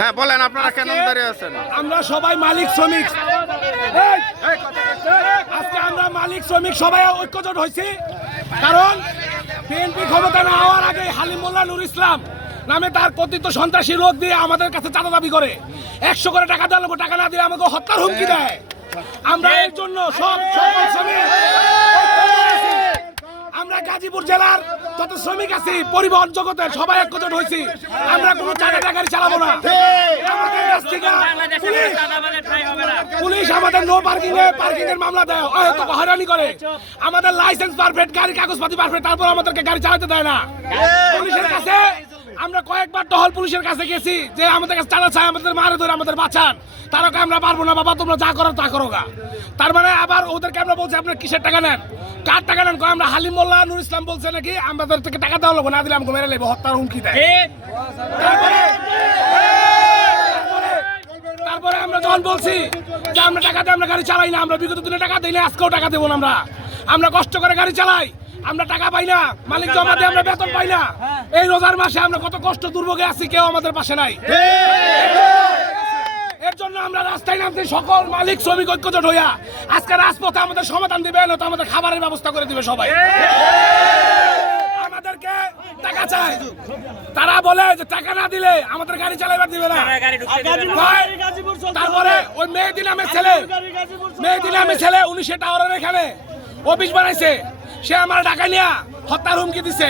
হ্যাঁ বলেন, আপনারা কেন দাঁড়িয়ে আছেন? আমরা সবাই মালিক শ্রমিক, আজকে আমরা মালিক শ্রমিক সবাই ঐক্যজোট হয়েছি। কারণ বিএনপি ক্ষমতা না হওয়ার আগে হালিম মোল্লা নুর ইসলাম নামে তার কথিত সন্ত্রাসী লোক দিয়ে আমাদের কাছে চাঁদা দাবি করে 100 করে টাকা দেওয়া লাগবে, টাকা না দিলে আমাকে হত্যার হুমকি দেয়। আমরা এর জন্য সব শ্রমিক, আমরা গাজীপুর জেলার যত শ্রমিক আছি পরিবহন জগতের সবাই ঐক্যজোট হয়েছি। আমরা কোনো চাঁদা গাড়ি চালাবো না। আমাদের কাছ থেকে পুলিশ আমাদের নো পার্কিং এর মামলা দেয়, হয়রানি করে। আমাদের লাইসেন্স পারফেক্ট, গাড়ি কাগজপাতি পারফেক্ট, তারপর আমাদেরকে গাড়ি চালাতে দেয় না। পুলিশের কাছে আমরা কয়েকবার টহল পুলিশের কাছে গেছি যে আমাদের কাছে চাঁদা চাই, আমাদের মারে ধরে আমাদের বাঁচান। তারকে আমরা পারবো না বাবা, তোমরা যা করো তা করো গা। তার মানে আবার ওদেরকে আমরা বলছি আপনার কিসের টাকা নেন, কার টাকা নেন? আমরা হালিম মোল্লা নুর ইসলাম বলছে নাকি আমাদের থেকে টাকা দেওয়া লাগবে, না দিলে আমাকে মেরে নেবো, হত্যার হুমকি দেয়। তারপরে আমরা যখন বলছি যে আমরা টাকা দিয়ে আমরা গাড়ি চালাই না, আমরা বিগত দিনে টাকা দিই না, আজকেও টাকা দেবো না। আমরা কষ্ট করে গাড়ি চালাই, আমরা টাকা পাই না, মালিক জমা দিয়ে আমরা বেতন পাই না। এই রোজার মাসে আমরা কত কষ্ট দুর্ভোগে আছি, কেউ আমাদের পাশে নাই। এর জন্য আমরা রাস্তায় নামতে সকল মালিক শ্রমিক ঐক্যজোট হইয়া আজকে রাজপথে আমাদের সমাধান দিবে, না তো আমাদের খাবারের ব্যবস্থা করে দিবে সবাই। আমাদেরকে টাকা চাই, তারা বলে যে টাকা না দিলে আমাদের গাড়ি চালাইবার দিবে না। তারপরে ওই মেহেদী নামে ছেলে 19 টাওয়ারের এখানে অফিস বানাইছে, সে আমার টাকা নিয়ে হত্যার হুমকি দিছে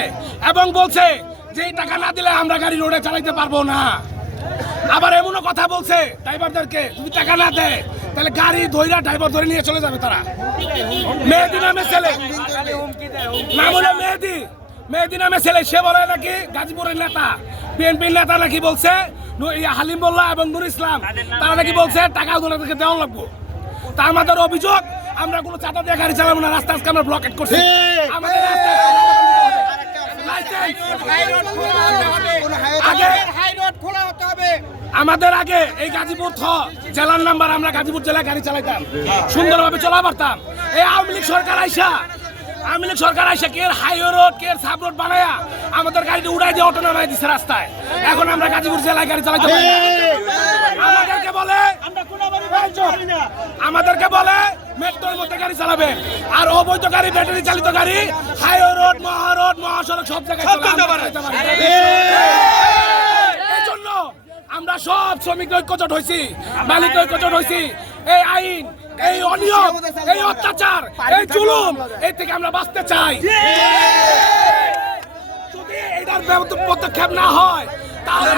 এবং বলছে যে এই টাকা না দিলে আমরা গাড়ি রোডে চালাইতে পারবো না। আবার এমনও কথা বলছে ড্রাইভারদেরকে, যদি টাকা না দেয় তাহলে গাড়ি ধইরা ড্রাইভার ধরে নিয়ে চলে যাবে তারা। মেহেদী নামে ছেলে, নাম হলো মেহেদী নামে ছেলে, সে বলে নাকি গাজীপুরের নেতা, বিএনপির নেতা নাকি বলছে হালিম মোল্লা এবং নুর ইসলাম, তারা নাকি বলছে টাকা ওদেরকে দেওয়া লাগবো। তা আমাদের অভিযোগ, আমরা কোনো চাঁদা দিয়ে গাড়ি চালাবো না, রাস্তা আজকে আমরা ব্লকেট করছি। আমাদের আমাদের আগে এই গাজীপুর জেলার নাম্বার, আমরা গাজীপুর জেলায় গাড়ি চালাইতাম, সুন্দরভাবে চলা পারতাম। এই আওয়ামী লীগ সরকার আইসা কে হাইওয়ে রোড কে সাব রোড বানায়া আমাদের গাড়িটা উড়াই দিয়ে অটো নামাই দিচ্ছে রাস্তায়। এখন আমরা গাজীপুর জেলায় গাড়ি চালাইতে পারি না। আমাদেরকে বলে মেট্রোর মধ্যে গাড়ি চালাবে, আর অবৈধ গাড়ি, ব্যাটারি চালিত গাড়ি হাইওয়ে রোড, মহাসড়ক সব জায়গায় এই জন্য আমরা সব শ্রমিক ঐক্যজোট হয়েছি, মালিক ঐক্যজোট হয়েছি। এই আইন, এই অনিয়ম, এই অত্যাচার, এই জুলুম, এই থেকে আমরা বাঁচতে চাই। যদি এটার পদক্ষেপ না হয় তাহলে